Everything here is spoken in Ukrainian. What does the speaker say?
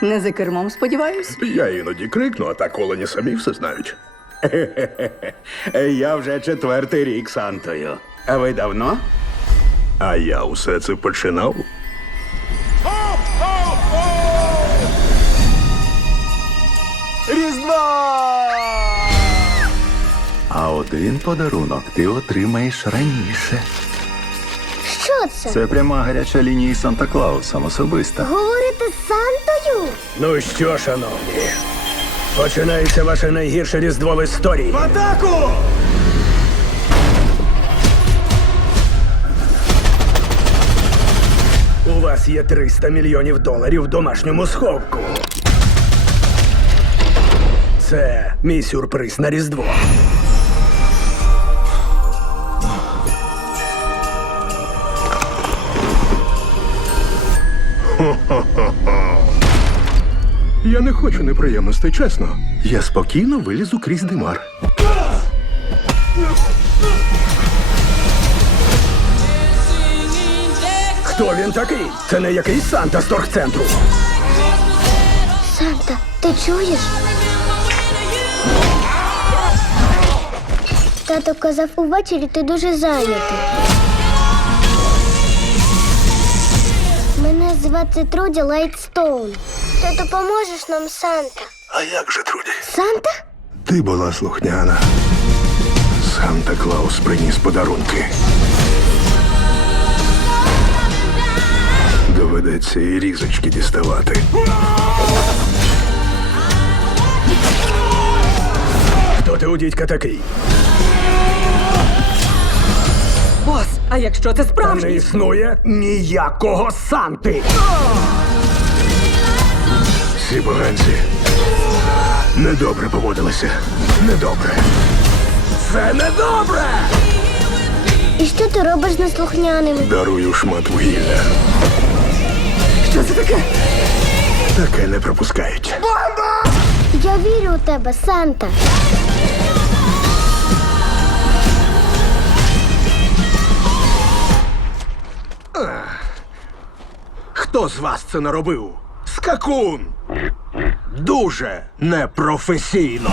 Не за кермом, сподіваюсь. Я іноді крикну, а так олені самі все знають. Я вже четвертий рік Сантою. А ви давно? А я усе це починав. Різдво! А один подарунок ти отримаєш раніше. Що це? Це пряма гаряча лінія із Санта Клаусом особиста. Говорити з Сантою? Ну що, шановні, починається ваше найгірше різдво в історії. В Атаку! У вас є 300 мільйонів доларів в домашньому сховку. Це мій сюрприз на різдво. Я не хочу неприємностей, чесно. Я спокійно вилізу крізь димар. Хто він такий? Це не якийсь Санта з торгцентру. Санта, ти чуєш? Тато казав увечері ти дуже зайнятий. Мене звати Труді Лайтстоун. Ти допоможеш нам, Санта. А як же, Труді? Санта? Ти була слухняна. Санта Клаус приніс подарунки. Доведеться і різочки діставати. Хто ти у дідька такий? Бос, а якщо це Там не існує ніякого Санти. Ці поганці недобре поводилися. Недобре. Це недобре! І що ти робиш з неслухняним? Дарую шмат вугілля. Що це таке? Таке не пропускають. Бомба! Я вірю у тебе, Санта. Хто з вас це наробив? Скакун! Дуже непрофесійно.